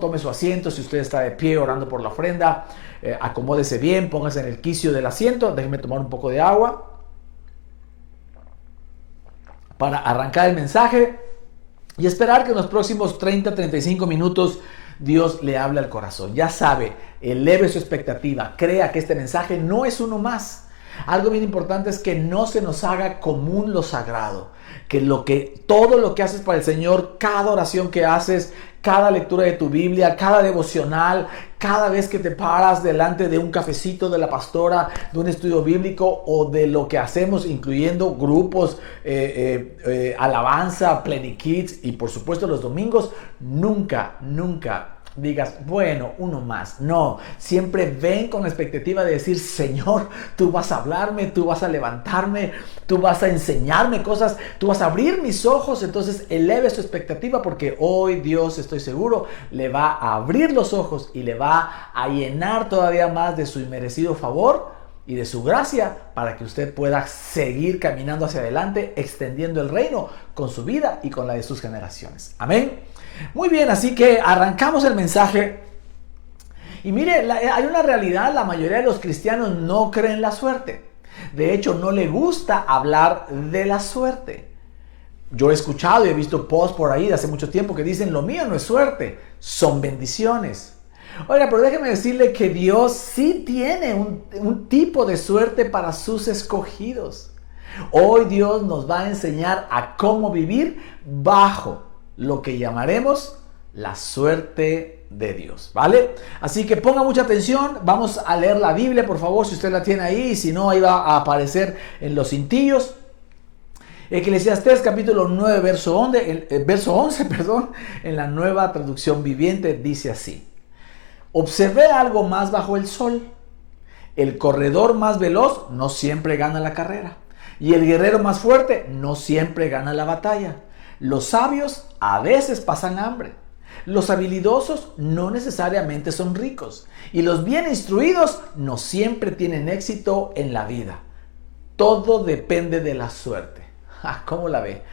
Tome su asiento. Si usted está de pie orando por la ofrenda, acomódese bien, póngase en el quicio del asiento. Déjeme tomar un poco de agua para arrancar el mensaje y esperar que en los próximos 30-35 minutos Dios le hable al corazón. Ya sabe, eleve su expectativa, crea que este mensaje no es uno más. Algo bien importante es que no se nos haga común lo sagrado, que todo lo que haces para el Señor, cada oración que haces, cada lectura de tu Biblia, cada devocional, cada vez que te paras delante de un cafecito de la pastora, de un estudio bíblico o de lo que hacemos, incluyendo grupos, alabanza, plenikids y por supuesto los domingos, nunca digas, bueno, uno más. No, siempre ven con la expectativa de decir, Señor, tú vas a hablarme, tú vas a levantarme, tú vas a enseñarme cosas, tú vas a abrir mis ojos. Entonces eleve su expectativa porque hoy Dios, estoy seguro, le va a abrir los ojos y le va a llenar todavía más de su inmerecido favor y de su gracia para que usted pueda seguir caminando hacia adelante, extendiendo el reino con su vida y con la de sus generaciones. Amén. Muy bien, así que arrancamos el mensaje. Y mire, hay una realidad, la mayoría de los cristianos no creen la suerte. De hecho, no le gusta hablar de la suerte. Yo he escuchado y he visto posts por ahí de hace mucho tiempo que dicen, lo mío no es suerte, son bendiciones. Oiga, pero déjeme decirle que Dios sí tiene un tipo de suerte para sus escogidos. Hoy Dios nos va a enseñar a cómo vivir bajo lo que llamaremos la suerte de Dios, ¿vale? Así que ponga mucha atención, vamos a leer la Biblia, por favor, si usted la tiene ahí, si no, ahí va a aparecer en los cintillos. Eclesiastés capítulo 9, verso 11, en la Nueva Traducción Viviente dice así: observé algo más bajo el sol. El corredor más veloz no siempre gana la carrera, y el guerrero más fuerte no siempre gana la batalla. Los sabios a veces pasan hambre. Los habilidosos no necesariamente son ricos. Y los bien instruidos no siempre tienen éxito en la vida. Todo depende de la suerte. ¿Cómo la ve?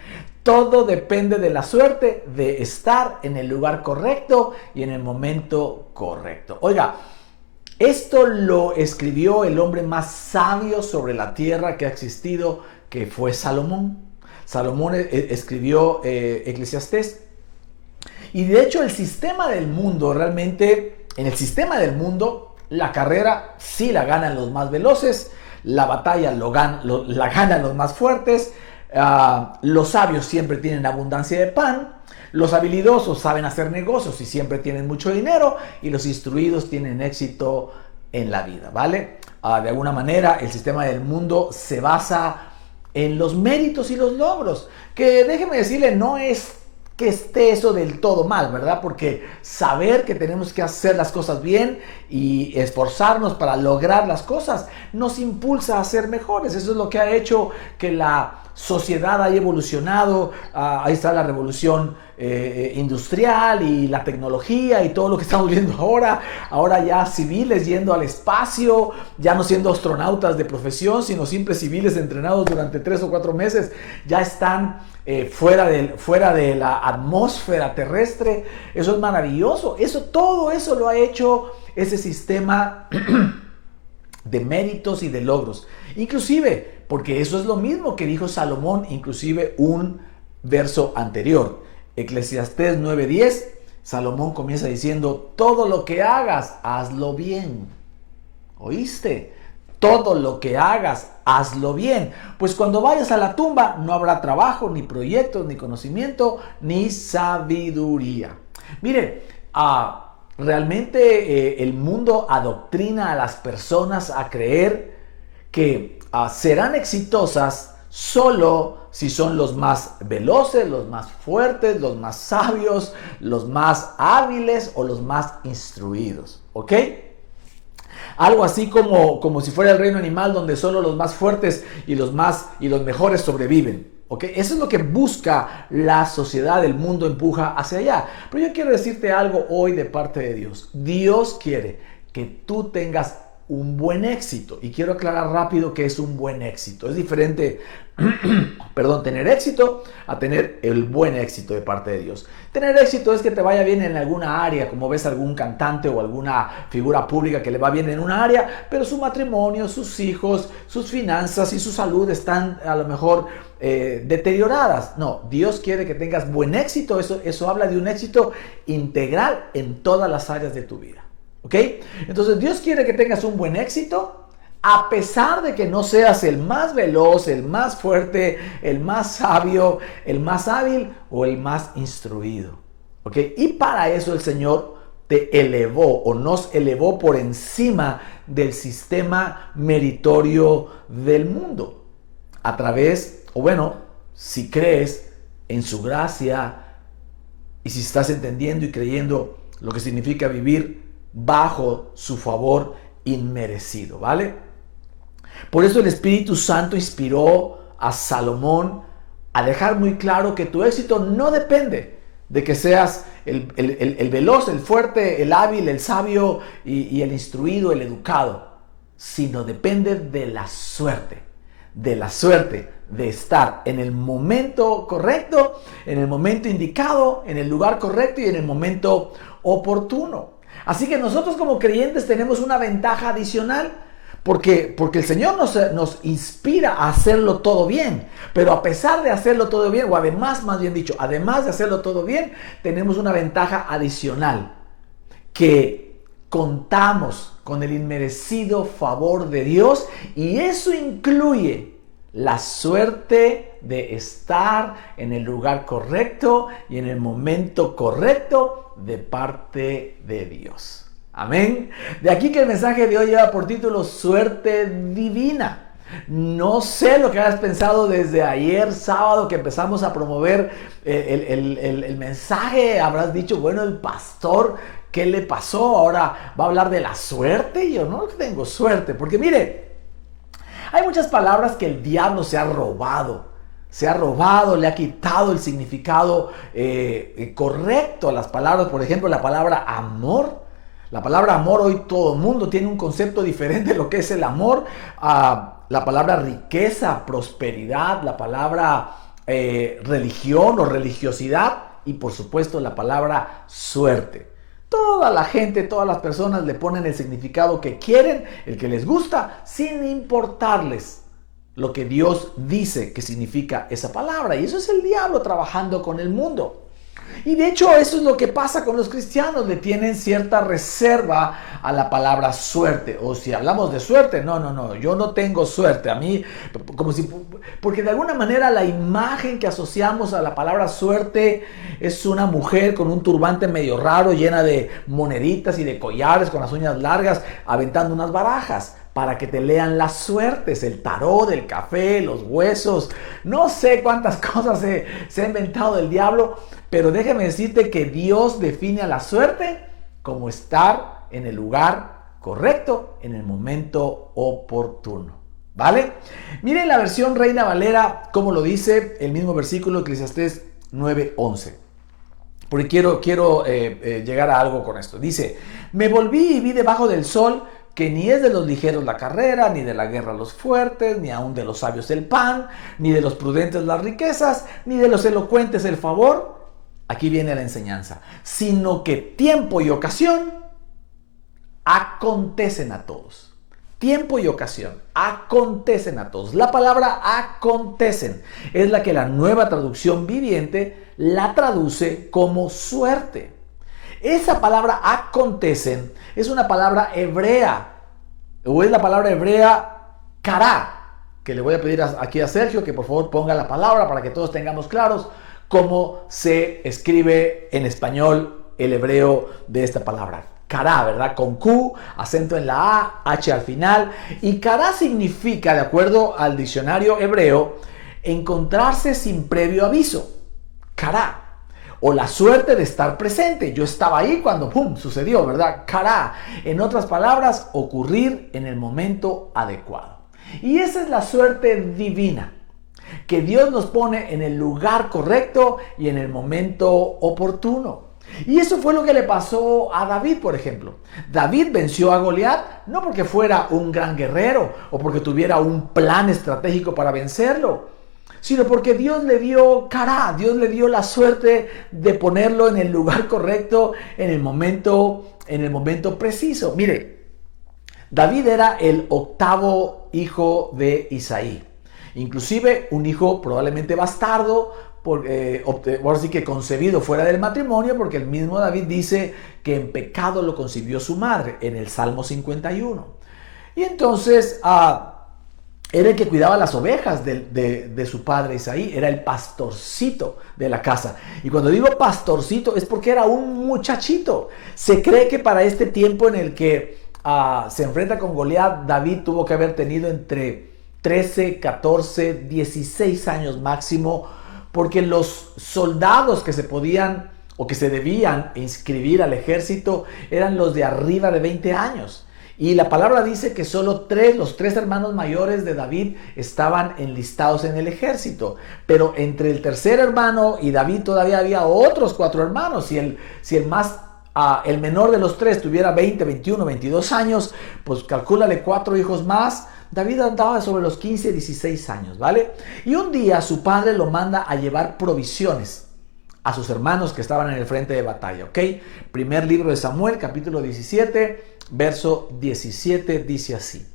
Todo depende de la suerte de estar en el lugar correcto y en el momento correcto. Oiga, esto lo escribió el hombre más sabio sobre la tierra que ha existido, que fue Salomón. Salomón escribió Eclesiastés. Y de hecho el sistema del mundo, realmente, en el sistema del mundo, la carrera sí la ganan los más veloces, la batalla la ganan los más fuertes, los sabios siempre tienen abundancia de pan, los habilidosos saben hacer negocios y siempre tienen mucho dinero, y los instruidos tienen éxito en la vida, ¿vale? De alguna manera el sistema del mundo se basa en los méritos y los logros, que déjeme decirle, no es que esté eso del todo mal, ¿verdad? Porque saber que tenemos que hacer las cosas bien y esforzarnos para lograr las cosas nos impulsa a ser mejores. Eso es lo que ha hecho que la sociedad haya evolucionado. Ahí está la revolución industrial y la tecnología y todo lo que estamos viendo ahora ya civiles yendo al espacio, ya no siendo astronautas de profesión, sino simples civiles entrenados durante 3 o 4 meses, ya están fuera de la atmósfera terrestre. Eso es maravilloso. Todo eso lo ha hecho ese sistema de méritos y de logros. Inclusive, porque eso es lo mismo que dijo Salomón, inclusive un verso anterior. Eclesiastés 9:10, Salomón comienza diciendo, todo lo que hagas, hazlo bien. ¿Oíste? Todo lo que hagas, hazlo bien. Pues cuando vayas a la tumba no habrá trabajo, ni proyectos, ni conocimiento, ni sabiduría. Mire, realmente el mundo adoctrina a las personas a creer que serán exitosas solo si son los más veloces, los más fuertes, los más sabios, los más hábiles o los más instruidos. ¿Ok? Algo así como si fuera el reino animal, donde solo los más fuertes y los mejores sobreviven. ¿Ok? Eso es lo que busca la sociedad, el mundo empuja hacia allá. Pero yo quiero decirte algo hoy de parte de Dios. Dios quiere que tú tengas un buen éxito. Y quiero aclarar rápido qué es un buen éxito. Es diferente, tener éxito a tener el buen éxito de parte de Dios. Tener éxito es que te vaya bien en alguna área, como ves algún cantante o alguna figura pública que le va bien en una área, pero su matrimonio, sus hijos, sus finanzas y su salud están a lo mejor deterioradas. No, Dios quiere que tengas buen éxito. Eso habla de un éxito integral en todas las áreas de tu vida. ¿Ok? Entonces Dios quiere que tengas un buen éxito a pesar de que no seas el más veloz, el más fuerte, el más sabio, el más hábil o el más instruido. ¿Ok? Y para eso el Señor te elevó o nos elevó por encima del sistema meritorio del mundo. A través, o bueno, si crees en su gracia y si estás entendiendo y creyendo lo que significa vivir bajo su favor inmerecido, ¿vale? Por eso el Espíritu Santo inspiró a Salomón a dejar muy claro que tu éxito no depende de que seas el veloz, el fuerte, el hábil, el sabio y el instruido, el educado, sino depende de la suerte de estar en el momento correcto, en el momento indicado, en el lugar correcto y en el momento oportuno. Así que nosotros como creyentes tenemos una ventaja adicional porque el Señor nos inspira a hacerlo todo bien. Pero a pesar de hacerlo todo bien, o además, más bien dicho, además de hacerlo todo bien, tenemos una ventaja adicional, que contamos con el inmerecido favor de Dios, y eso incluye la suerte de estar en el lugar correcto y en el momento correcto de parte de Dios. Amén. De aquí que el mensaje de hoy lleva por título Suerte Divina. No sé lo que has pensado desde ayer sábado que empezamos a promover el mensaje. Habrás dicho, bueno, el pastor, ¿qué le pasó? Ahora va a hablar de la suerte. Y yo no tengo suerte, porque mire, hay muchas palabras que el diablo se ha robado, le ha quitado el significado correcto a las palabras. Por ejemplo, la palabra amor. La palabra amor, hoy todo el mundo tiene un concepto diferente de lo que es el amor. La palabra riqueza, prosperidad, la palabra religión o religiosidad y por supuesto la palabra suerte. Toda la gente, todas las personas le ponen el significado que quieren, el que les gusta, sin importarles lo que Dios dice que significa esa palabra. Y eso es el diablo trabajando con el mundo. Y de hecho eso es lo que pasa con los cristianos, le tienen cierta reserva a la palabra suerte. O si hablamos de suerte, no, yo no tengo suerte. A mí, porque de alguna manera la imagen que asociamos a la palabra suerte es una mujer con un turbante medio raro, llena de moneditas y de collares, con las uñas largas, aventando unas barajas para que te lean las suertes, el tarot, el café, los huesos. No sé cuántas cosas se ha inventado el diablo, pero déjame decirte que Dios define a la suerte como estar en el lugar correcto, en el momento oportuno. ¿Vale? Miren la versión Reina Valera, como lo dice el mismo versículo, Eclesiastés 9:11. Porque quiero llegar a algo con esto. Dice, me volví y vi debajo del sol que ni es de los ligeros la carrera, ni de la guerra los fuertes, ni aun de los sabios el pan, ni de los prudentes las riquezas, ni de los elocuentes el favor. Aquí viene la enseñanza. Sino que tiempo y ocasión acontecen a todos. Tiempo y ocasión acontecen a todos. La palabra acontecen es la que la Nueva Traducción Viviente la traduce como suerte. Esa palabra acontecen es una palabra hebrea, o es la palabra hebrea kará, que le voy a pedir aquí a Sergio que por favor ponga la palabra para que todos tengamos claros cómo se escribe en español el hebreo de esta palabra. Kará, ¿verdad? Con Q, acento en la A, H al final. Y kará significa, de acuerdo al diccionario hebreo, encontrarse sin previo aviso. Kará. O la suerte de estar presente. Yo estaba ahí cuando ¡pum! Sucedió, ¿verdad? Kará. En otras palabras, ocurrir en el momento adecuado. Y esa es la suerte divina, que Dios nos pone en el lugar correcto y en el momento oportuno. Y eso fue lo que le pasó a David, por ejemplo. David venció a Goliat no porque fuera un gran guerrero o porque tuviera un plan estratégico para vencerlo, sino porque Dios le dio cara, Dios le dio la suerte de ponerlo en el lugar correcto, en el momento preciso. Mire, David era el octavo hijo de Isaí, inclusive un hijo probablemente bastardo, ahora sí que concebido fuera del matrimonio, porque el mismo David dice que en pecado lo concibió su madre en el Salmo 51. Y entonces era el que cuidaba las ovejas de su padre Isaí, era el pastorcito de la casa. Y cuando digo pastorcito es porque era un muchachito. Se cree que para este tiempo en el que se enfrenta con Goliat, David tuvo que haber tenido entre 13, 14, 16 años máximo, porque los soldados que se podían o que se debían inscribir al ejército eran los de arriba de 20 años. Y la palabra dice que solo los tres hermanos mayores de David estaban enlistados en el ejército. Pero entre el tercer hermano y David todavía había otros 4 hermanos. Si el menor de los 3 tuviera 20, 21, 22 años, pues calcúlale 4 hijos más. David andaba sobre los 15, 16 años, ¿vale? Y un día su padre lo manda a llevar provisiones a sus hermanos que estaban en el frente de batalla, ¿ok? Primer libro de Samuel, capítulo 17, verso 17, dice así.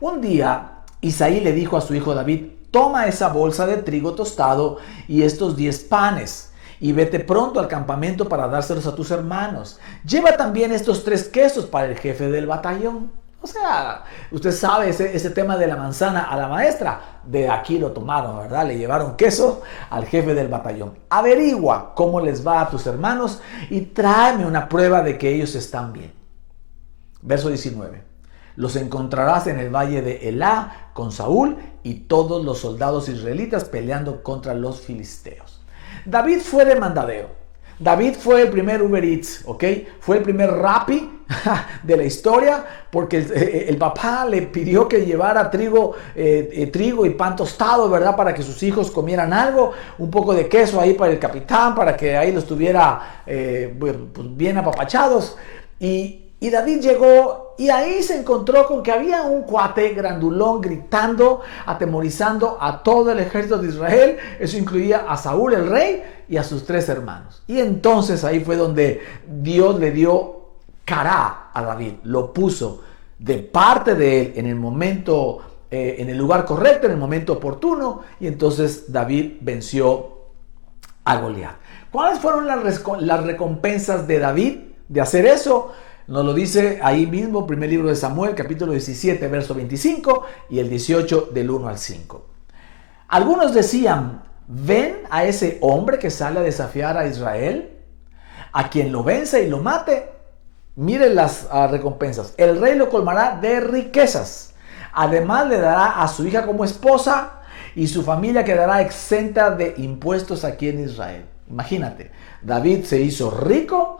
Un día, Isaí le dijo a su hijo David: toma esa bolsa de trigo tostado y estos 10 panes, y vete pronto al campamento para dárselos a tus hermanos. Lleva también estos 3 quesos para el jefe del batallón. O sea, usted sabe ese tema de la manzana a la maestra, de aquí lo tomaron, ¿verdad? Le llevaron queso al jefe del batallón. Averigua cómo les va a tus hermanos y tráeme una prueba de que ellos están bien. Verso 19. Los encontrarás en el valle de Elá con Saúl y todos los soldados israelitas peleando contra los filisteos. David fue de mandadero. David fue el primer Uber Eats, ¿ok? Fue el primer Rappi de la historia, porque el papá le pidió que llevara trigo y pan tostado, ¿verdad? Para que sus hijos comieran algo, un poco de queso ahí para el capitán, para que ahí los tuviera pues bien apapachados. Y David llegó y ahí se encontró con que había un cuate grandulón gritando, atemorizando a todo el ejército de Israel. Eso incluía a Saúl el rey y a sus 3 hermanos. Y entonces ahí fue donde Dios le dio cara a David. Lo puso de parte de él en el momento, en el lugar correcto, en el momento oportuno. Y entonces David venció a Goliat. ¿Cuáles fueron las recompensas de David de hacer eso? Nos lo dice ahí mismo, primer libro de Samuel, capítulo 17, verso 25 y el 18 del 1 al 5. Algunos decían: ¿ven a ese hombre que sale a desafiar a Israel? A quien lo vence y lo mate, miren las recompensas. El rey lo colmará de riquezas. Además le dará a su hija como esposa y su familia quedará exenta de impuestos aquí en Israel. Imagínate, David se hizo rico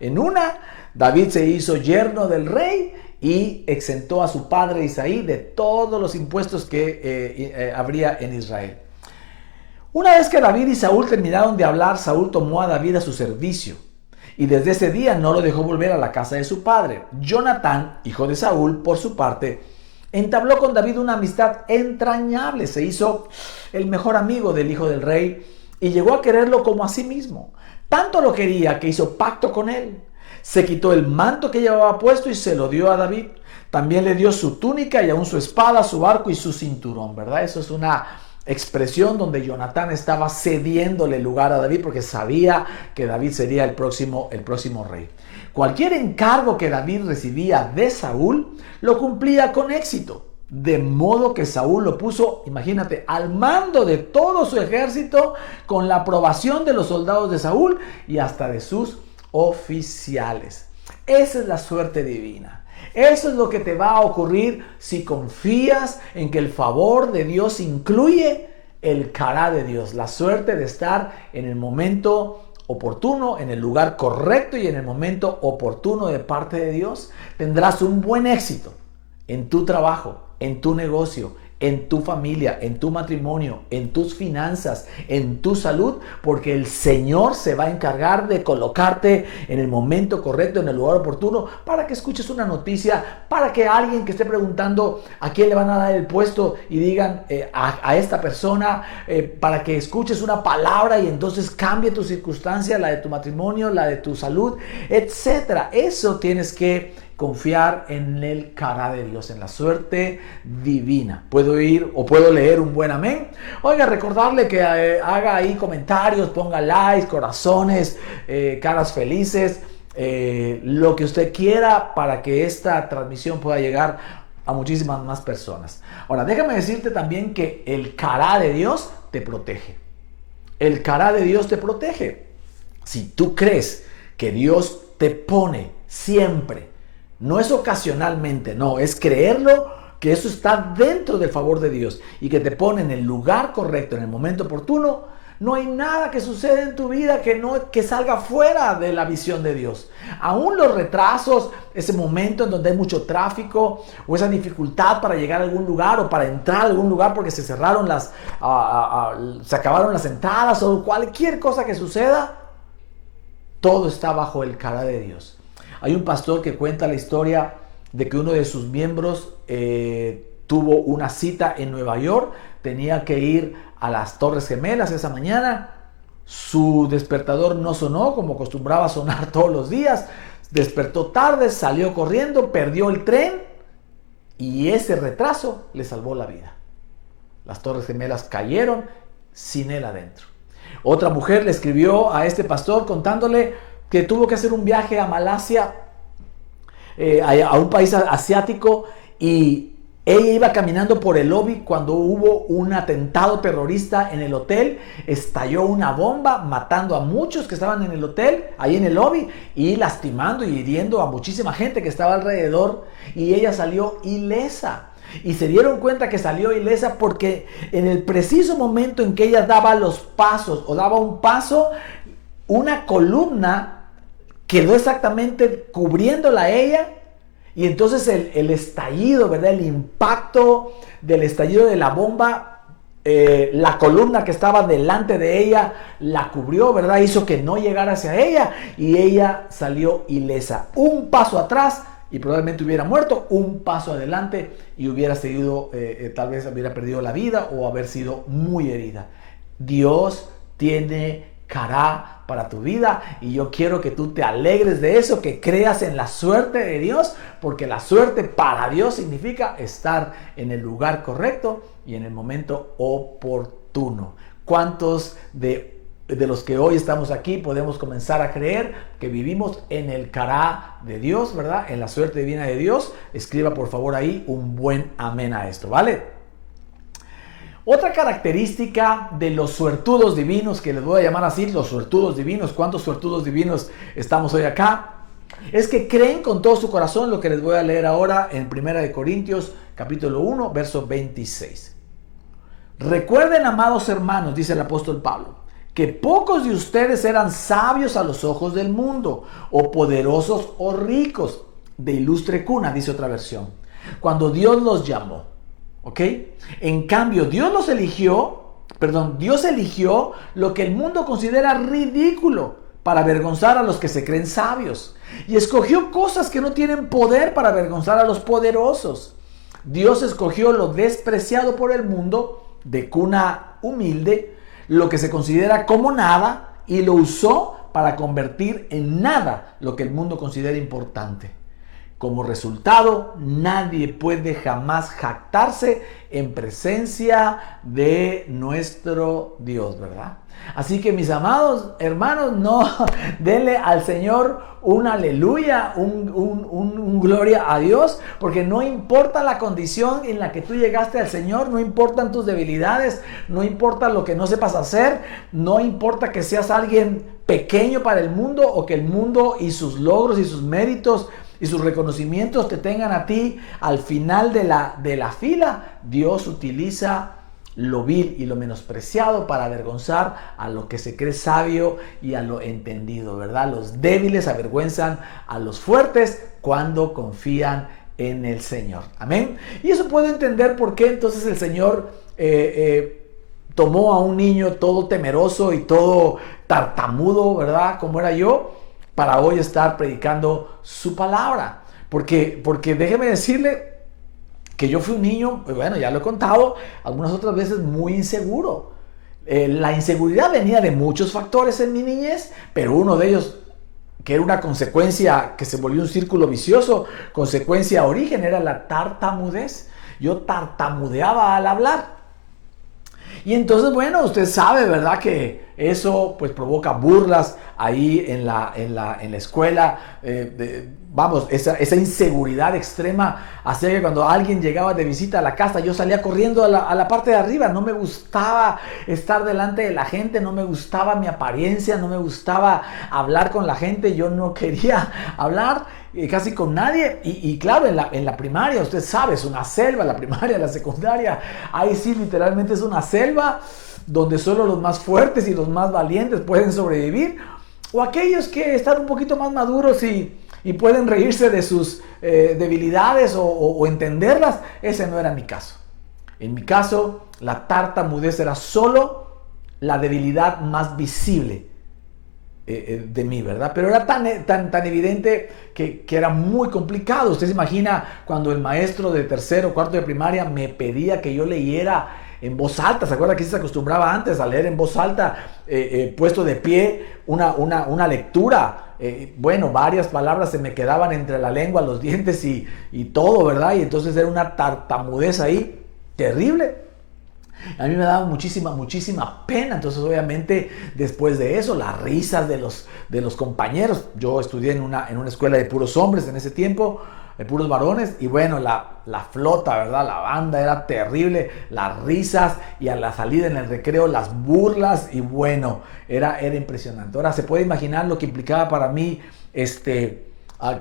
en una. David se hizo yerno del rey y exentó a su padre Isaí de todos los impuestos que habría en Israel. Una vez que David y Saúl terminaron de hablar, Saúl tomó a David a su servicio y desde ese día no lo dejó volver a la casa de su padre. Jonatán, hijo de Saúl, por su parte, entabló con David una amistad entrañable. Se hizo el mejor amigo del hijo del rey y llegó a quererlo como a sí mismo. Tanto lo quería que hizo pacto con él. Se quitó el manto que llevaba puesto y se lo dio a David. También le dio su túnica y aún su espada, su arco y su cinturón, ¿verdad? Eso es una expresión donde Jonatán estaba cediéndole lugar a David porque sabía que David sería el próximo rey. Cualquier encargo que David recibía de Saúl lo cumplía con éxito. De modo que Saúl lo puso, imagínate, al mando de todo su ejército con la aprobación de los soldados de Saúl y hasta de sus oficiales. Esa es la suerte divina. Eso es lo que te va a ocurrir si confías en que el favor de Dios incluye el cará de Dios, la suerte de estar en el momento oportuno, en el lugar correcto y en el momento oportuno de parte de Dios. Tendrás un buen éxito en tu trabajo, en tu negocio, en tu familia, en tu matrimonio, en tus finanzas, en tu salud, porque el Señor se va a encargar de colocarte en el momento correcto, en el lugar oportuno, para que escuches una noticia, para que alguien que esté preguntando a quién le van a dar el puesto y digan a esta persona, para que escuches una palabra y entonces cambie tu circunstancia, la de tu matrimonio, la de tu salud, etcétera. Eso tienes que confiar en el cara de Dios, en la suerte divina. Puedo ir o puedo leer un buen amén. Oiga, recordarle que haga ahí comentarios, ponga likes, corazones, caras felices, lo que usted quiera para que esta transmisión pueda llegar a muchísimas más personas. Ahora, déjame decirte también que el cara de Dios te protege. El cara de Dios te protege. Si tú crees que Dios te pone siempre, no es ocasionalmente, no, es creerlo, que eso está dentro del favor de Dios y que te pone en el lugar correcto, en el momento oportuno, no hay nada que suceda en tu vida que salga fuera de la visión de Dios. Aún los retrasos, ese momento en donde hay mucho tráfico o esa dificultad para llegar a algún lugar o para entrar a algún lugar porque se cerraron se acabaron las entradas o cualquier cosa que suceda, todo está bajo el cara de Dios. Hay un pastor que cuenta la historia de que uno de sus miembros tuvo una cita en Nueva York, tenía que ir a las Torres Gemelas esa mañana, su despertador no sonó como acostumbraba a sonar todos los días, despertó tarde, salió corriendo, perdió el tren y ese retraso le salvó la vida. Las Torres Gemelas cayeron sin él adentro. Otra mujer le escribió a este pastor contándole que tuvo que hacer un viaje a Malasia, a un país asiático, y ella iba caminando por el lobby cuando hubo un atentado terrorista en el hotel, estalló una bomba matando a muchos que estaban en el hotel, ahí en el lobby, y lastimando y hiriendo a muchísima gente que estaba alrededor, y ella salió ilesa. Y se dieron cuenta que salió ilesa porque en el preciso momento en que ella daba los pasos o daba un paso, una columna quedó exactamente cubriéndola a ella, y entonces el estallido, ¿verdad? El impacto del estallido de la bomba, la columna que estaba delante de ella la cubrió, ¿verdad? Hizo que no llegara hacia ella y ella salió ilesa. Un paso atrás y probablemente hubiera muerto, un paso adelante y hubiera seguido, tal vez hubiera perdido la vida o haber sido muy herida. Dios tiene cara para tu vida y yo quiero que tú te alegres de eso, que creas en la suerte de Dios, porque la suerte para Dios significa estar en el lugar correcto y en el momento oportuno. ¿Cuántos de los que hoy estamos aquí podemos comenzar a creer que vivimos en el cara de Dios, ¿verdad? En la suerte divina de Dios. Escriba por favor ahí un buen amén a esto, ¿vale? Otra característica de los suertudos divinos, que les voy a llamar así, los suertudos divinos, ¿cuántos suertudos divinos estamos hoy acá? Es que creen con todo su corazón lo que les voy a leer ahora en 1 Corintios capítulo 1, verso 26. Recuerden, amados hermanos, dice el apóstol Pablo, que pocos de ustedes eran sabios a los ojos del mundo, o poderosos o ricos, de ilustre cuna, dice otra versión, cuando Dios los llamó. ¿Ok? En cambio, Dios eligió lo que el mundo considera ridículo para avergonzar a los que se creen sabios. Y escogió cosas que no tienen poder para avergonzar a los poderosos. Dios escogió lo despreciado por el mundo, de cuna humilde, lo que se considera como nada, y lo usó para convertir en nada lo que el mundo considera importante. Como resultado, nadie puede jamás jactarse en presencia de nuestro Dios, ¿verdad? Así que mis amados hermanos, no denle al Señor un aleluya, un gloria a Dios, porque no importa la condición en la que tú llegaste al Señor, no importan tus debilidades, no importa lo que no sepas hacer, no importa que seas alguien pequeño para el mundo o que el mundo y sus logros y sus méritos y sus reconocimientos te tengan a ti al final de la fila. Dios utiliza lo vil y lo menospreciado para avergonzar a lo que se cree sabio y a lo entendido, ¿verdad? Los débiles avergüenzan a los fuertes cuando confían en el Señor. Amén. Y eso puedo entender por qué entonces el Señor tomó a un niño todo temeroso y todo tartamudo, ¿verdad? Como era yo, para hoy estar predicando su palabra. Porque déjeme decirle que yo fui un niño, bueno, ya lo he contado, algunas otras veces muy inseguro. La inseguridad venía de muchos factores en mi niñez, pero uno de ellos, que era una consecuencia que se volvió un círculo vicioso, consecuencia origen, era la tartamudez. Yo tartamudeaba al hablar. Y entonces, bueno, usted sabe, ¿verdad? Que eso pues provoca burlas ahí en la escuela. Vamos, esa inseguridad extrema hacía que cuando alguien llegaba de visita a la casa, yo salía corriendo a la parte de arriba. No me gustaba estar delante de la gente, no me gustaba mi apariencia, no me gustaba hablar con la gente. Yo no quería hablar casi con nadie. Y claro, en la primaria, usted sabe, es una selva, la primaria, la secundaria. Ahí sí, literalmente es una selva donde solo los más fuertes y los más valientes pueden sobrevivir. O aquellos que están un poquito más maduros y pueden reírse de sus debilidades o entenderlas. Ese no era mi caso. En mi caso, la tartamudez era solo la debilidad más visible de mí, ¿verdad? Pero era tan evidente que era muy complicado. Usted se imagina cuando el maestro de tercero o cuarto de primaria me pedía que yo leyera en voz alta. ¿Se acuerda que se acostumbraba antes a leer en voz alta, puesto de pie, una lectura? Bueno, varias palabras se me quedaban entre la lengua, los dientes y todo, ¿verdad? Y entonces era una tartamudez ahí terrible. A mí me daba muchísima pena. Entonces, obviamente, después de eso, las risas de los compañeros. Yo estudié en una escuela de puros hombres en ese tiempo, de puros varones. Y bueno, la flota, ¿verdad? La banda era terrible. Las risas y a la salida en el recreo, las burlas. Y bueno, era impresionante. Ahora, ¿se puede imaginar lo que implicaba para mí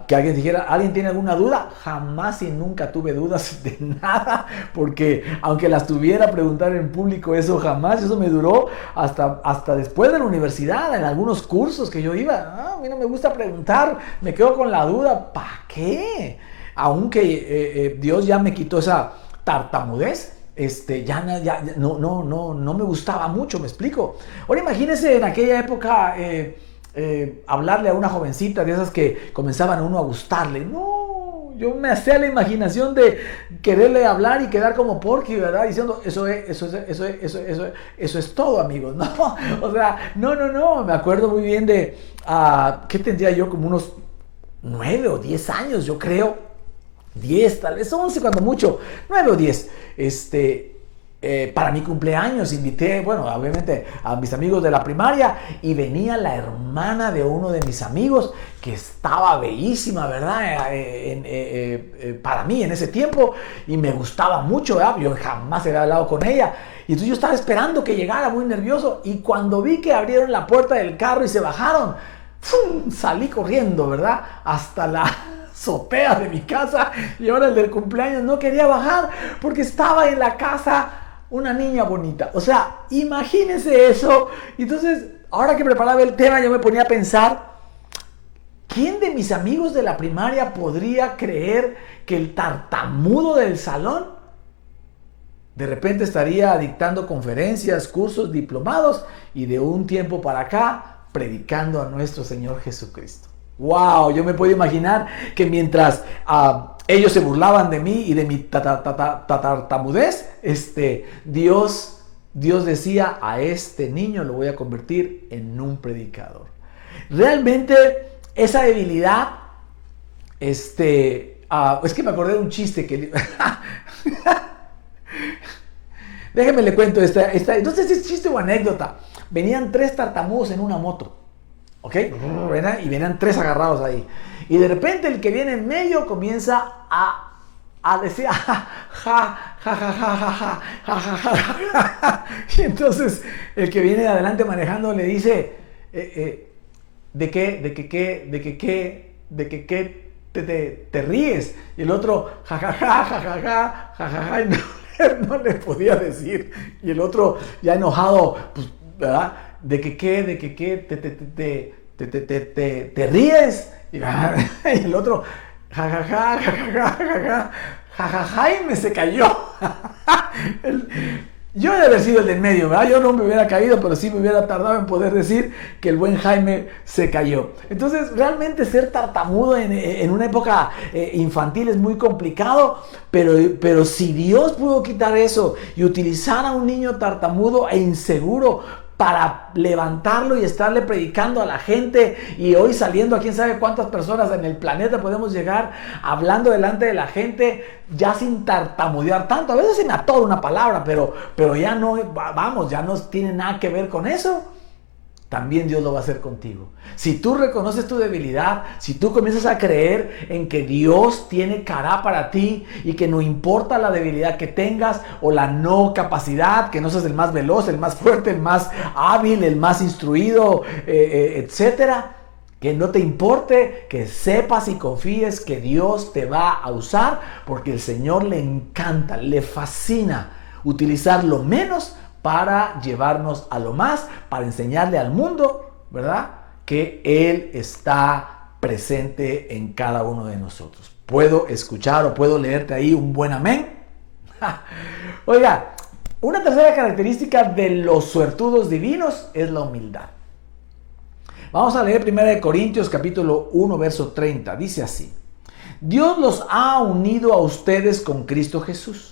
que alguien dijera, ¿alguien tiene alguna duda? Jamás y nunca tuve dudas de nada, porque aunque las tuviera, preguntar en público, eso jamás. Eso me duró hasta después de la universidad, en algunos cursos que yo iba. A mí no me gusta preguntar, me quedo con la duda. ¿Para qué? Aunque Dios ya me quitó esa tartamudez, ya no me gustaba mucho, me explico. Ahora imagínense en aquella época hablarle a una jovencita de esas que comenzaban a uno a gustarle. No, yo me hacía la imaginación de quererle hablar y quedar como Porky, ¿verdad? Diciendo, eso es todo, amigos. No, o sea, no. Me acuerdo muy bien de, ¿qué tendría yo? Como unos 9 o 10 años, yo creo. 10, tal vez 11 cuando mucho. 9 o 10. Para mi cumpleaños invité, bueno, obviamente a mis amigos de la primaria, y venía la hermana de uno de mis amigos que estaba bellísima, ¿verdad? Para mí en ese tiempo, y me gustaba mucho, ¿verdad? Yo jamás había hablado con ella, y entonces yo estaba esperando que llegara muy nervioso, y cuando vi que abrieron la puerta del carro y se bajaron, ¡fum!, salí corriendo, ¿verdad? Hasta la azotea de mi casa, y ahora el del cumpleaños no quería bajar porque estaba en la casa una niña bonita. O sea, imagínense eso. Entonces, ahora que preparaba el tema, yo me ponía a pensar, ¿quién de mis amigos de la primaria podría creer que el tartamudo del salón de repente estaría dictando conferencias, cursos, diplomados, y de un tiempo para acá predicando a nuestro Señor Jesucristo? ¡Wow! Yo me puedo imaginar que mientras ellos se burlaban de mí y de mi tartamudez, Dios decía, a este niño lo voy a convertir en un predicador. Realmente esa debilidad, es que me acordé de un chiste que... Déjenme le cuento entonces es chiste o anécdota. Venían 3 tartamudos en una moto. ¿Ok? Y venían 3 agarrados ahí. Y de repente el que viene en medio comienza a decir, y entonces el que viene de adelante manejando le dice, ¿de qué te ríes? Y el otro, y no le podía decir. Y el otro, ya enojado, pues, ¿verdad? ¿De qué te ríes? Y el otro, Ja, ja, ja, ja, ja, ja, ja, ja, ja, ja, Jaime se cayó. El- yo debe haber sido el del medio, ¿verdad? Yo no me hubiera caído, pero sí me hubiera tardado en poder decir que el buen Jaime se cayó. Entonces, realmente ser tartamudo en una época infantil es muy complicado, pero si Dios pudo quitar eso y utilizar a un niño tartamudo e inseguro para levantarlo y estarle predicando a la gente, y hoy saliendo a quién sabe cuántas personas en el planeta podemos llegar hablando delante de la gente ya sin tartamudear tanto. A veces se me atora una palabra, pero ya no, vamos, ya no tiene nada que ver con eso. También Dios lo va a hacer contigo. Si tú reconoces tu debilidad, si tú comienzas a creer en que Dios tiene cara para ti y que no importa la debilidad que tengas o la no capacidad, que no seas el más veloz, el más fuerte, el más hábil, el más instruido, etcétera, que no te importe, que sepas y confíes que Dios te va a usar, porque el Señor le encanta, le fascina utilizar lo menos para llevarnos a lo más, para enseñarle al mundo, ¿verdad?, que Él está presente en cada uno de nosotros. ¿Puedo escuchar o puedo leerte ahí un buen amén? Oiga, una tercera característica de los suertudos divinos es la humildad. Vamos a leer 1 Corintios capítulo 1, verso 30. Dice así: Dios los ha unido a ustedes con Cristo Jesús.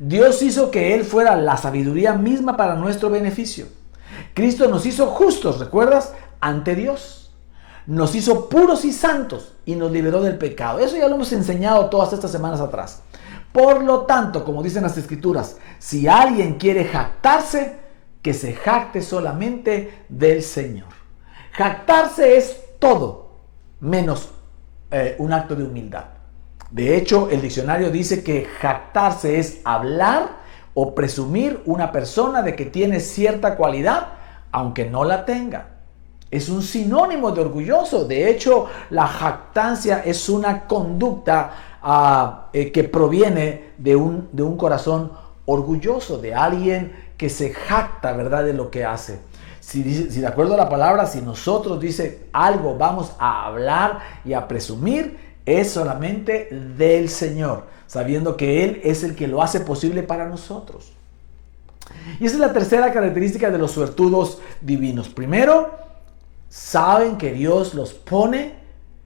Dios hizo que Él fuera la sabiduría misma para nuestro beneficio. Cristo nos hizo justos, ¿recuerdas?, ante Dios. Nos hizo puros y santos y nos liberó del pecado. Eso ya lo hemos enseñado todas estas semanas atrás. Por lo tanto, como dicen las Escrituras, si alguien quiere jactarse, que se jacte solamente del Señor. Jactarse es todo menos un acto de humildad. De hecho, el diccionario dice que jactarse es hablar o presumir una persona de que tiene cierta cualidad, aunque no la tenga. Es un sinónimo de orgulloso. De hecho, la jactancia es una conducta que proviene de un corazón orgulloso, de alguien que se jacta, ¿verdad?, de lo que hace. Si de acuerdo a la palabra, si nosotros dice algo vamos a hablar y a presumir, es solamente del Señor, sabiendo que Él es el que lo hace posible para nosotros. Y esa es la tercera característica de los suertudos divinos. Primero, saben que Dios los pone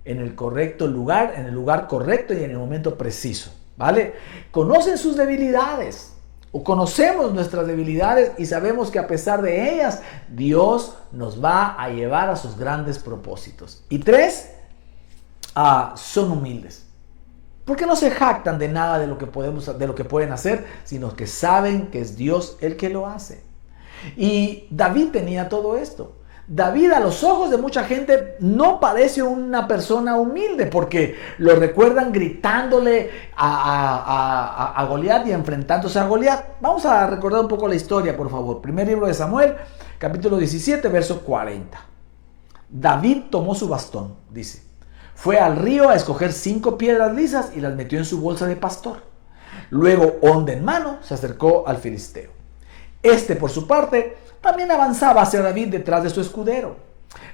en el correcto lugar, en el lugar correcto y en el momento preciso, ¿vale? Conocen sus debilidades, o conocemos nuestras debilidades y sabemos que a pesar de ellas, Dios nos va a llevar a sus grandes propósitos. Y tres, son humildes, porque no se jactan de nada de lo que pueden hacer, sino que saben que es Dios el que lo hace. Y David tenía todo esto. David, a los ojos de mucha gente, no parece una persona humilde, porque lo recuerdan gritándole a Goliat y enfrentándose a Goliat. Vamos a recordar un poco la historia, por favor. Primer libro de Samuel, capítulo 17, verso 40. David tomó su bastón, dice. Fue al río a escoger 5 piedras lisas y las metió en su bolsa de pastor. Luego, honda en mano, se acercó al filisteo. Este, por su parte, también avanzaba hacia David detrás de su escudero.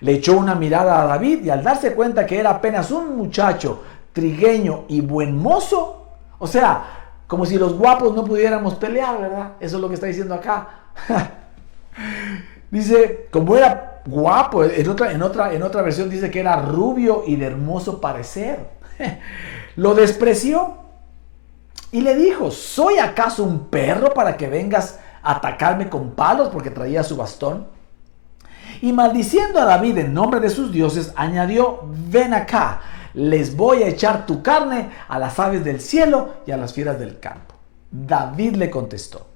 Le echó una mirada a David y al darse cuenta que era apenas un muchacho trigueño y buen mozo, o sea, como si los guapos no pudiéramos pelear, ¿verdad? Eso es lo que está diciendo acá. Dice, como era guapo, en otra versión dice que era rubio y de hermoso parecer. Lo despreció y le dijo: ¿soy acaso un perro para que vengas a atacarme con palos? Porque traía su bastón. Y maldiciendo a David en nombre de sus dioses, añadió: ven acá, les voy a echar tu carne a las aves del cielo y a las fieras del campo. David le contestó: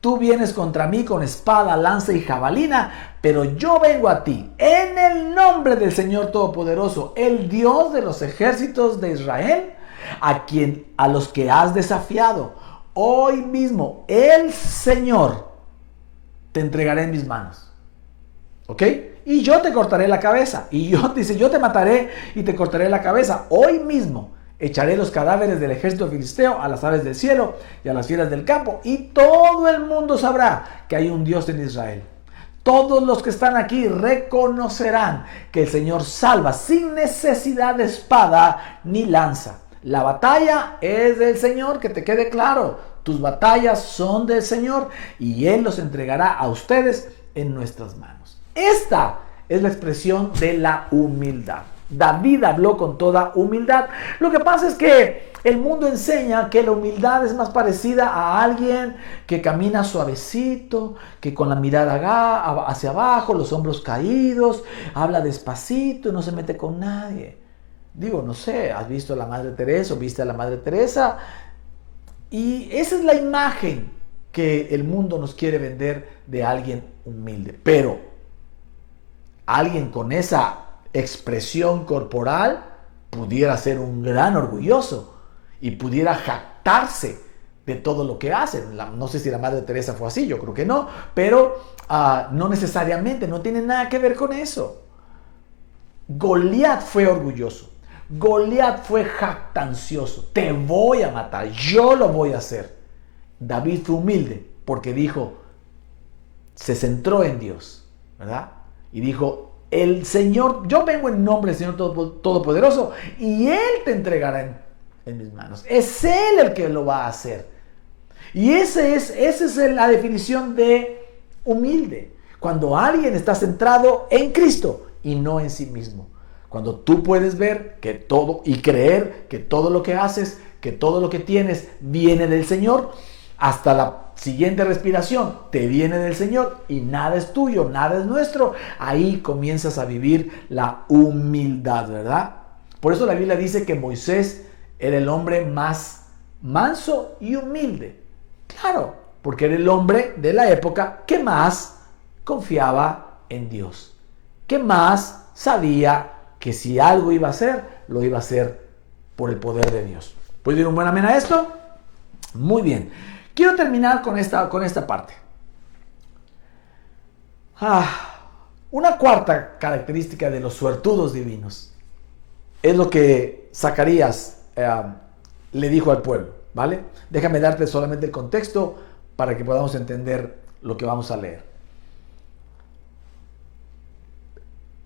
tú vienes contra mí con espada, lanza y jabalina, pero yo vengo a ti en el nombre del Señor Todopoderoso, el Dios de los ejércitos de Israel, a los que has desafiado. Hoy mismo el Señor te entregaré en mis manos. ¿Ok? Y yo te cortaré la cabeza. Y yo te mataré y te cortaré la cabeza. Hoy mismo echaré los cadáveres del ejército filisteo a las aves del cielo y a las fieras del campo, y todo el mundo sabrá que hay un Dios en Israel. Todos los que están aquí reconocerán que el Señor salva sin necesidad de espada ni lanza. La batalla es del Señor, que te quede claro. Tus batallas son del Señor y Él los entregará a ustedes en nuestras manos. Esta es la expresión de la humildad. David habló con toda humildad. Lo que pasa es que el mundo enseña que la humildad es más parecida a alguien que camina suavecito, que con la mirada hacia abajo, los hombros caídos, habla despacito y no se mete con nadie. Digo, no sé, ¿has visto a la Madre Teresa o viste a la Madre Teresa? Y esa es la imagen que el mundo nos quiere vender de alguien humilde. Pero alguien con esa expresión corporal pudiera ser un gran orgulloso y pudiera jactarse de todo lo que hace. No sé si la Madre Teresa fue así, yo creo que no, pero no necesariamente, no tiene nada que ver con eso. Goliat fue orgulloso, Goliat fue jactancioso, te voy a matar, yo lo voy a hacer. David fue humilde porque dijo, se centró en Dios, ¿verdad? Y dijo, el Señor, yo vengo en nombre del Señor Todopoderoso y Él te entregará en mis manos. Es Él el que lo va a hacer. Y esa es la definición de humilde. Cuando alguien está centrado en Cristo y no en sí mismo. Cuando tú puedes ver que todo y creer que todo lo que haces, que todo lo que tienes viene del Señor, hasta la siguiente respiración te viene del Señor y nada es tuyo, nada es nuestro. Ahí comienzas a vivir la humildad, ¿verdad? Por eso la Biblia dice que Moisés era el hombre más manso y humilde. Claro, porque era el hombre de la época que más confiaba en Dios, que más sabía que si algo iba a hacer, lo iba a hacer por el poder de Dios. ¿Puedes decir un buen amén a esto? Muy bien. Quiero terminar con esta parte. Una cuarta característica de los suertudos divinos es lo que Zacarías le dijo al pueblo, ¿vale? Déjame darte solamente el contexto para que podamos entender lo que vamos a leer.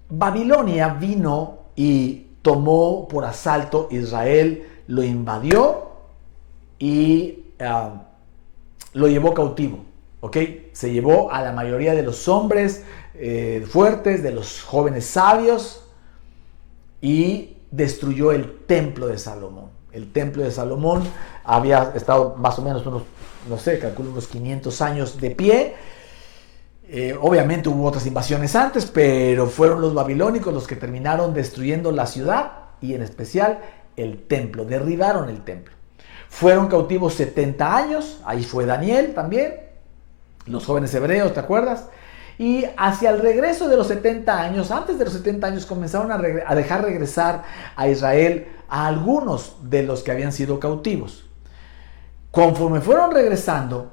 Babilonia vino y tomó por asalto Israel, lo invadió y lo llevó cautivo, ¿ok? Se llevó a la mayoría de los hombres fuertes, de los jóvenes sabios y destruyó el templo de Salomón. El templo de Salomón había estado más o menos unos, no sé, calculo unos 500 años de pie. Obviamente hubo otras invasiones antes, pero fueron los babilónicos los que terminaron destruyendo la ciudad y en especial el templo, derribaron el templo. Fueron cautivos 70 años, ahí fue Daniel también, los jóvenes hebreos, ¿te acuerdas? Y hacia el regreso de los 70 años, antes de los 70 años, comenzaron a dejar regresar a Israel a algunos de los que habían sido cautivos. Conforme fueron regresando,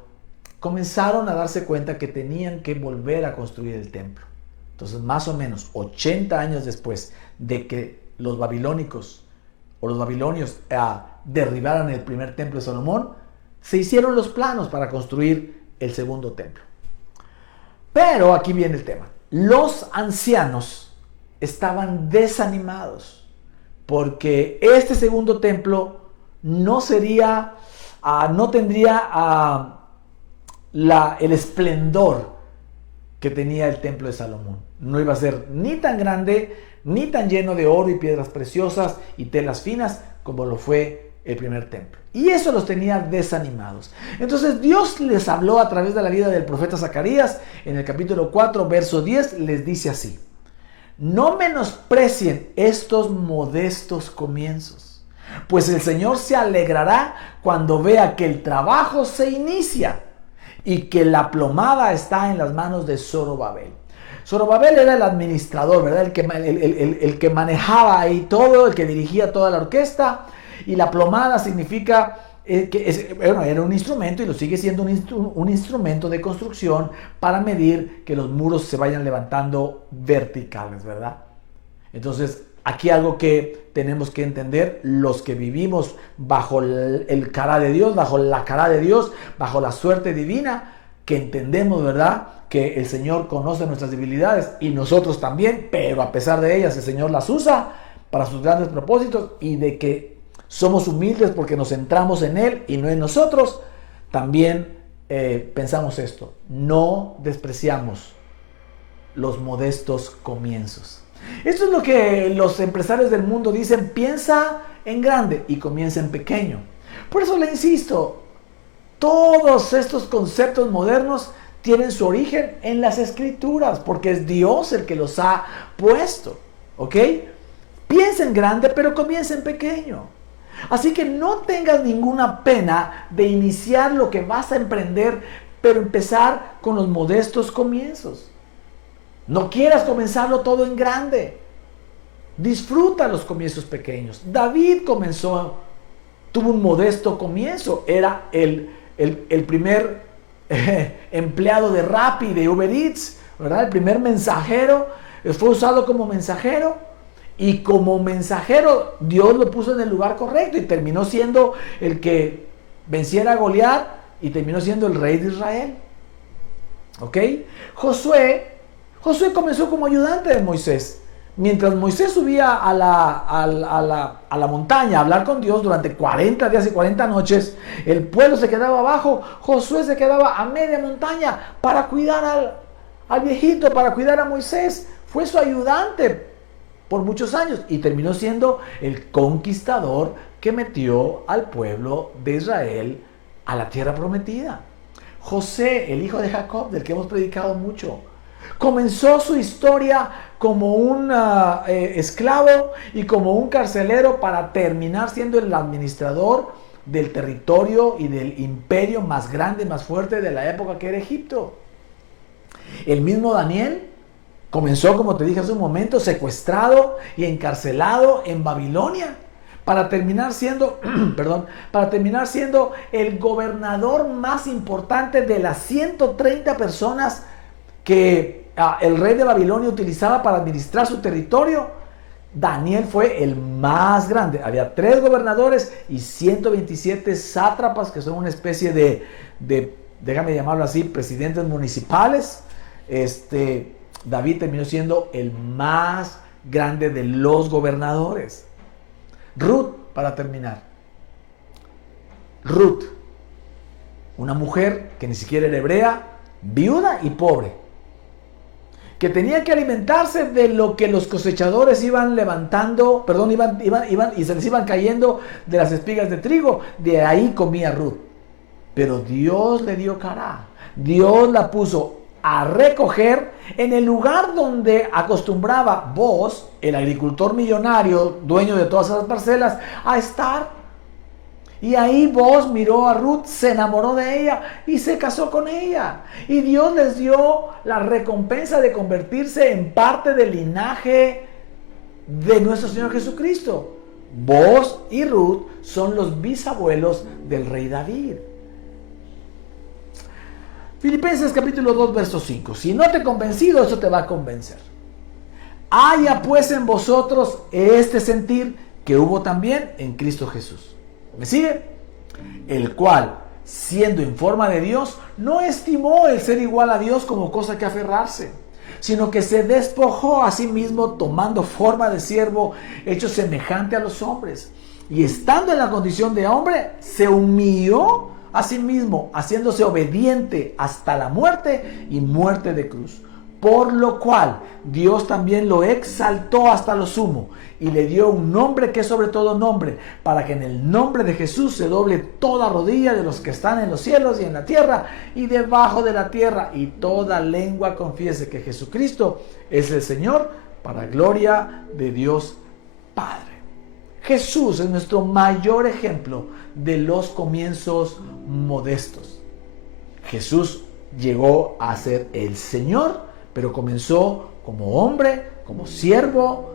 comenzaron a darse cuenta que tenían que volver a construir el templo. Entonces, más o menos 80 años después de que los babilónicos o los babilonios derribaran el primer templo de Salomón, se hicieron los planos para construir el segundo templo. Pero aquí viene el tema. Los ancianos estaban desanimados porque este segundo templo no tendría el esplendor que tenía el templo de Salomón. No iba a ser ni tan grande, ni tan lleno de oro y piedras preciosas y telas finas como lo fue el primer templo. Y eso los tenía desanimados. Entonces Dios les habló a través de la vida del profeta Zacarías. En el capítulo 4, verso 10, les dice así: no menosprecien estos modestos comienzos, pues el Señor se alegrará cuando vea que el trabajo se inicia y que la plomada está en las manos de Zorobabel. Zorobabel era el administrador, ¿verdad? El que manejaba ahí todo, el que dirigía toda la orquesta. Y la plomada significa era un instrumento y lo sigue siendo un instrumento de construcción para medir que los muros se vayan levantando verticales, ¿verdad? Entonces, aquí algo que tenemos que entender, los que vivimos bajo el cara de Dios, bajo la cara de Dios, bajo la suerte divina, que entendemos, ¿verdad?, que el Señor conoce nuestras debilidades y nosotros también, pero a pesar de ellas el Señor las usa para sus grandes propósitos, y de que somos humildes porque nos centramos en Él y no en nosotros, también pensamos esto: no despreciamos los modestos comienzos. Esto es lo que los empresarios del mundo dicen: piensa en grande y comienza en pequeño. Por eso le insisto, todos estos conceptos modernos tienen su origen en las Escrituras, porque es Dios el que los ha puesto, ¿ok? Piensa en grande, pero comienza en pequeño. Así que no tengas ninguna pena de iniciar lo que vas a emprender, pero empezar con los modestos comienzos. No quieras comenzarlo todo en grande. Disfruta los comienzos pequeños. David tuvo un modesto comienzo. Era el primer empleado de Rappi, de Uber Eats, ¿verdad? El primer mensajero. Fue usado como mensajero. Y como mensajero, Dios lo puso en el lugar correcto y terminó siendo el que venciera a Goliat y terminó siendo el rey de Israel. ¿Ok? Josué comenzó como ayudante de Moisés. Mientras Moisés subía a la montaña a hablar con Dios durante 40 días y 40 noches, el pueblo se quedaba abajo. Josué se quedaba a media montaña para cuidar al viejito, para cuidar a Moisés. Fue su ayudante por muchos años y terminó siendo el conquistador que metió al pueblo de Israel a la tierra prometida. José, el hijo de Jacob, del que hemos predicado mucho, comenzó su historia como un esclavo y como un carcelero, para terminar siendo el administrador del territorio y del imperio más grande, más fuerte de la época, que era Egipto. El mismo Daniel comenzó, como te dije hace un momento, secuestrado y encarcelado en Babilonia, para terminar siendo, el gobernador más importante de las 130 personas que el rey de Babilonia utilizaba para administrar su territorio. Daniel fue el más grande. Había 3 gobernadores y 127 sátrapas, que son una especie de déjame llamarlo así, presidentes municipales. David terminó siendo el más grande de los gobernadores. Ruth, para terminar. Ruth, una mujer que ni siquiera era hebrea, viuda y pobre, que tenía que alimentarse de lo que los cosechadores iban levantando, y se les iban cayendo de las espigas de trigo. De ahí comía Ruth. Pero Dios le dio cara. Dios la puso a recoger en el lugar donde acostumbraba Boaz, el agricultor millonario, dueño de todas esas parcelas, a estar. Y ahí Boaz miró a Ruth, se enamoró de ella y se casó con ella. Y Dios les dio la recompensa de convertirse en parte del linaje de nuestro Señor Jesucristo. Boaz y Ruth son los bisabuelos del rey David. Filipenses capítulo 2, verso 5. Si no te he convencido, eso te va a convencer. Haya pues en vosotros este sentir que hubo también en Cristo Jesús. ¿Me sigue? El cual, siendo en forma de Dios, no estimó el ser igual a Dios como cosa que aferrarse, sino que se despojó a sí mismo, tomando forma de siervo, hecho semejante a los hombres. Y estando en la condición de hombre, se humilló a sí mismo, haciéndose obediente hasta la muerte y muerte de cruz. Por lo cual Dios también lo exaltó hasta lo sumo y le dio un nombre que es sobre todo nombre, para que en el nombre de Jesús se doble toda rodilla de los que están en los cielos y en la tierra y debajo de la tierra, y toda lengua confiese que Jesucristo es el Señor, para gloria de Dios Padre. Jesús es nuestro mayor ejemplo de los comienzos modestos. Jesús llegó a ser el Señor, pero comenzó como hombre, como siervo,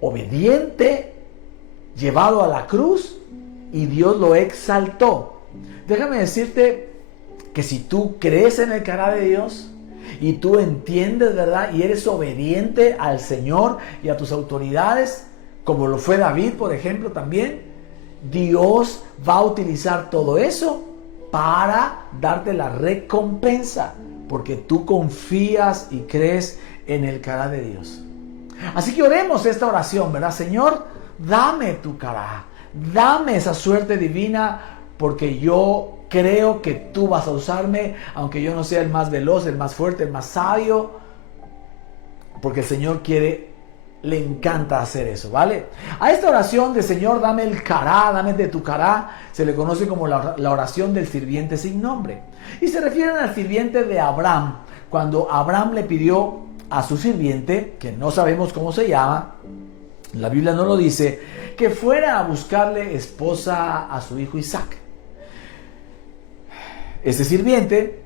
obediente, llevado a la cruz, y Dios lo exaltó. Déjame decirte que si tú crees en el carácter de Dios y tú entiendes, ¿verdad?, y eres obediente al Señor y a tus autoridades, como lo fue David, por ejemplo, también, Dios va a utilizar todo eso para darte la recompensa, porque tú confías y crees en el Kará de Dios. Así que oremos esta oración, ¿verdad? Señor, dame tu Kará, dame esa suerte divina, porque yo creo que tú vas a usarme, aunque yo no sea el más veloz, el más fuerte, el más sabio, porque el Señor le encanta hacer eso, ¿vale? A esta oración de Señor, dame el Kará, dame de tu Kará, se le conoce como la oración del sirviente sin nombre. Y se refieren al sirviente de Abraham, cuando Abraham le pidió a su sirviente, que no sabemos cómo se llama, la Biblia no lo dice, que fuera a buscarle esposa a su hijo Isaac. Ese sirviente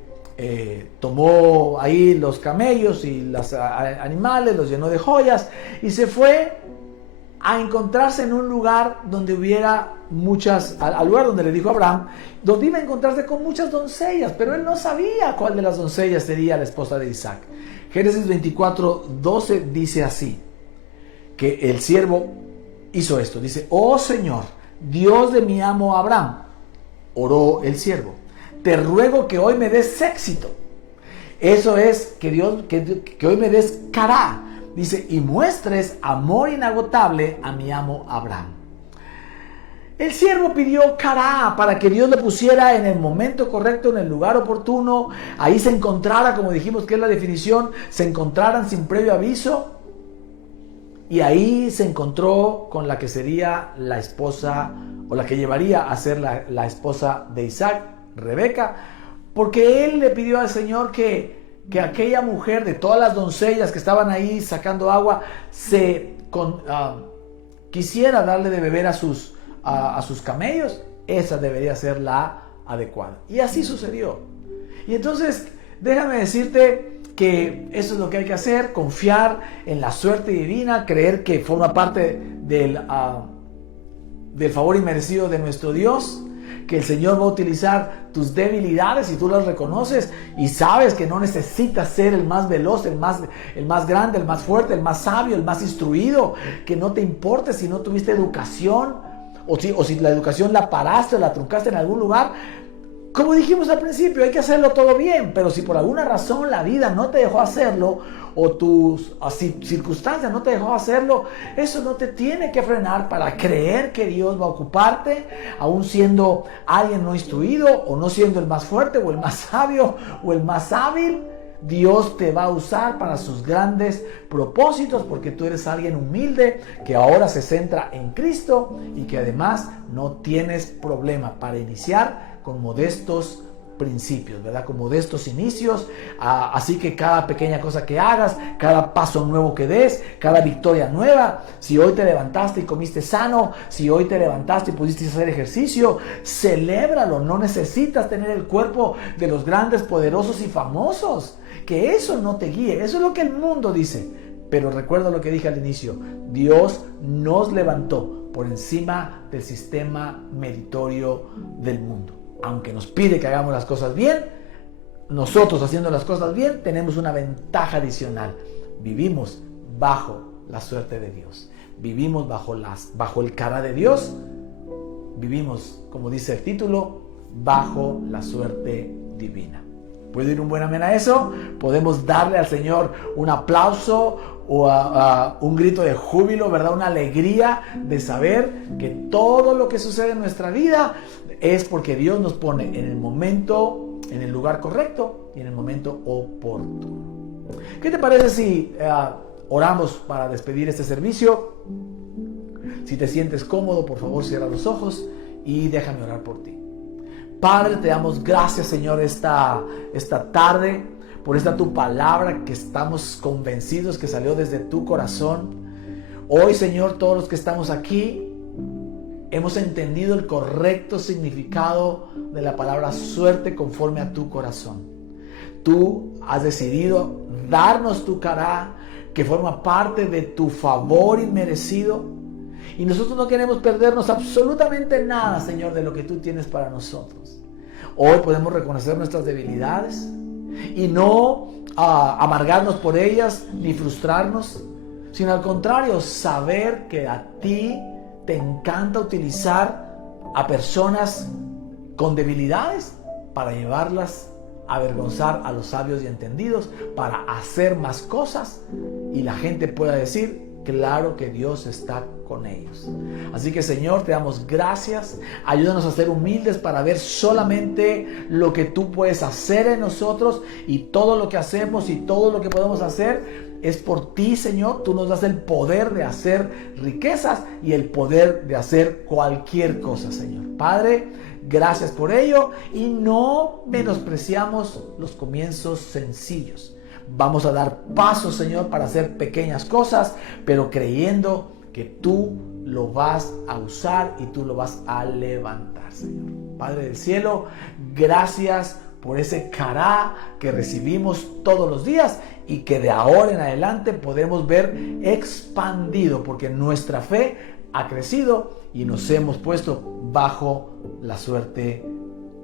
tomó ahí los camellos y los animales, los llenó de joyas y se fue a encontrarse en un lugar donde hubiera al lugar donde le dijo Abraham, donde iba a encontrarse con muchas doncellas, pero él no sabía cuál de las doncellas sería la esposa de Isaac. Génesis 24:12 dice así, que el siervo hizo esto, dice: oh Señor, Dios de mi amo Abraham, oró el siervo, te ruego que hoy me des éxito. Eso es, que hoy me des Kará. Dice, y muestres amor inagotable a mi amo Abraham. El siervo pidió Kará para que Dios le pusiera en el momento correcto, en el lugar oportuno. Ahí se encontrara, como dijimos que es la definición, se encontraran sin previo aviso. Y ahí se encontró con la que sería la esposa, o la que llevaría a ser la esposa de Isaac, Rebeca, porque él le pidió al Señor que aquella mujer, de todas las doncellas que estaban ahí sacando agua, quisiera darle de beber a sus camellos. Esa debería ser la adecuada. Y así sucedió. Y entonces, déjame decirte que eso es lo que hay que hacer: confiar en la suerte divina, creer que forma parte del favor inmerecido de nuestro Dios, que el Señor va a utilizar tus debilidades y tú las reconoces y sabes que no necesitas ser el más veloz, el más grande, el más fuerte, el más sabio, el más instruido, que no te importe si no tuviste educación o si la educación la paraste o la truncaste en algún lugar. Como dijimos al principio, hay que hacerlo todo bien, pero si por alguna razón la vida no te dejó hacerlo o tus circunstancias no te dejó hacerlo, eso no te tiene que frenar para creer que Dios va a ocuparte, aún siendo alguien no instruido o no siendo el más fuerte o el más sabio o el más hábil. Dios te va a usar para sus grandes propósitos, porque tú eres alguien humilde que ahora se centra en Cristo y que además no tienes problema para iniciar con modestos principios, ¿verdad? Con modestos inicios. Así que cada pequeña cosa que hagas, cada paso nuevo que des, cada victoria nueva, si hoy te levantaste y comiste sano, si hoy te levantaste y pudiste hacer ejercicio, celébralo. No necesitas tener el cuerpo de los grandes, poderosos y famosos. Que eso no te guíe. Eso es lo que el mundo dice. Pero recuerda lo que dije al inicio: Dios nos levantó por encima del sistema meritorio del mundo. Aunque nos pide que hagamos las cosas bien, nosotros haciendo las cosas bien tenemos una ventaja adicional. Vivimos bajo la suerte de Dios. Vivimos bajo el Kará de Dios. Vivimos, como dice el título, bajo la suerte divina. ¿Puede ir un buen amén a eso? Podemos darle al Señor un aplauso o un grito de júbilo, ¿verdad? Una alegría de saber que todo lo que sucede en nuestra vida es porque Dios nos pone en el momento, en el lugar correcto y en el momento oportuno. ¿Qué te parece si oramos para despedir este servicio? Si te sientes cómodo, por favor, cierra los ojos y déjame orar por ti. Padre, te damos gracias, Señor, esta tarde, por esta tu palabra que estamos convencidos que salió desde tu corazón. Hoy, Señor, todos los que estamos aquí hemos entendido el correcto significado de la palabra suerte conforme a tu corazón. Tú has decidido darnos tu Kará, que forma parte de tu favor inmerecido. Y nosotros no queremos perdernos absolutamente nada, Señor, de lo que tú tienes para nosotros. Hoy podemos reconocer nuestras debilidades y no amargarnos por ellas ni frustrarnos, sino al contrario, saber que a ti te encanta utilizar a personas con debilidades para llevarlas a avergonzar a los sabios y entendidos, para hacer más cosas y la gente pueda decir: claro que Dios está con ellos. Así que, Señor, te damos gracias. Ayúdanos a ser humildes para ver solamente lo que tú puedes hacer en nosotros, y todo lo que hacemos y todo lo que podemos hacer es por ti, Señor. Tú nos das el poder de hacer riquezas y el poder de hacer cualquier cosa, Señor. Padre, gracias por ello, y no menospreciamos los comienzos sencillos. Vamos a dar pasos, Señor, para hacer pequeñas cosas, pero creyendo que tú lo vas a usar y tú lo vas a levantar, Señor. Padre del cielo, gracias por ese cará que recibimos todos los días y que de ahora en adelante podemos ver expandido, porque nuestra fe ha crecido y nos hemos puesto bajo la suerte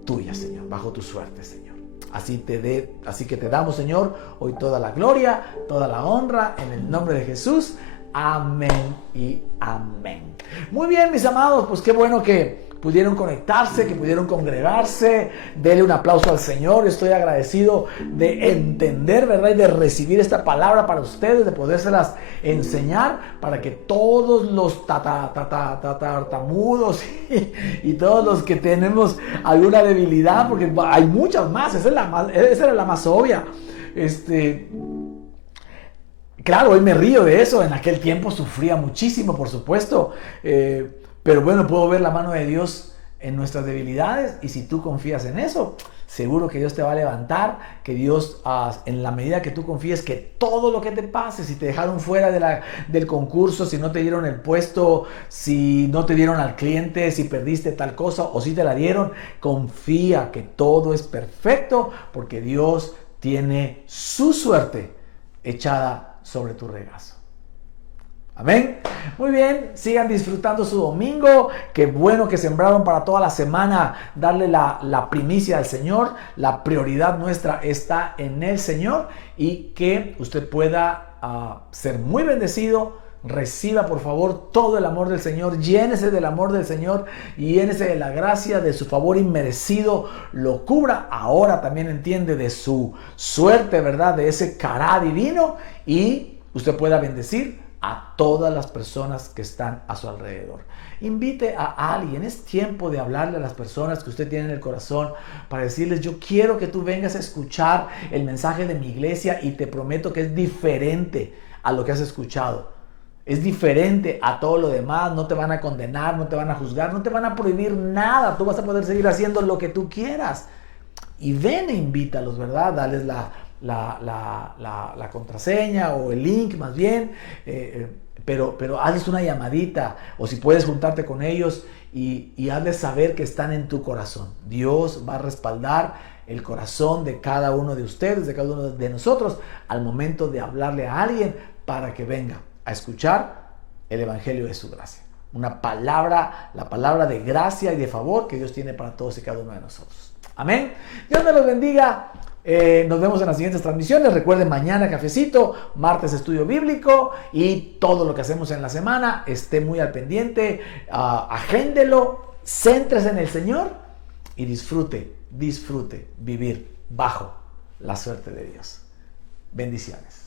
tuya, Señor, bajo tu suerte, Señor. Así que te damos, Señor, hoy toda la gloria, toda la honra, en el nombre de Jesús. Amén y amén. Muy bien, mis amados, pues qué bueno que pudieron conectarse, que pudieron congregarse. Denle un aplauso al Señor. Estoy agradecido de entender, ¿verdad? Y de recibir esta palabra para ustedes, de podérselas enseñar, para que todos los tartamudos y todos los que tenemos alguna debilidad, porque hay muchas más, esa era la más obvia. Claro, hoy me río de eso. En aquel tiempo sufría muchísimo, por supuesto. Pero bueno, puedo ver la mano de Dios en nuestras debilidades, y si tú confías en eso, seguro que Dios te va a levantar, que Dios, en la medida que tú confíes que todo lo que te pase, si te dejaron fuera del concurso, si no te dieron el puesto, si no te dieron al cliente, si perdiste tal cosa o si te la dieron, confía que todo es perfecto, porque Dios tiene su suerte echada sobre tu regazo. Amén. Muy bien, sigan disfrutando su domingo. Qué bueno que sembraron para toda la semana darle la primicia al Señor. La prioridad nuestra está en el Señor, y que usted pueda ser muy bendecido. Reciba, por favor, todo el amor del Señor. Llénese del amor del Señor y llénese de la gracia de su favor inmerecido. Lo cubra. Ahora también entiende de su suerte, ¿verdad? De ese cará divino, y usted pueda bendecir a todas las personas que están a su alrededor. Invite a alguien. Es tiempo de hablarle a las personas que usted tiene en el corazón, para decirles: yo quiero que tú vengas a escuchar el mensaje de mi iglesia, y te prometo que es diferente a lo que has escuchado. Es diferente a todo lo demás. No te van a condenar, no te van a juzgar, no te van a prohibir nada. Tú vas a poder seguir haciendo lo que tú quieras. Y ven e invítalos, ¿verdad? Dales la contraseña o el link, más bien, pero hazles una llamadita, o si puedes juntarte con ellos y hazles saber que están en tu corazón. Dios va a respaldar el corazón de cada uno de ustedes, de cada uno de nosotros, al momento de hablarle a alguien, para que venga a escuchar el evangelio de su gracia. La palabra de gracia y de favor que Dios tiene para todos y cada uno de nosotros. Amén. Dios me los bendiga. Nos vemos en las siguientes transmisiones. Recuerden, mañana cafecito, martes estudio bíblico, y todo lo que hacemos en la semana. Esté muy al pendiente, agéndelo, céntrese en el Señor y disfrute vivir bajo la suerte de Dios. Bendiciones.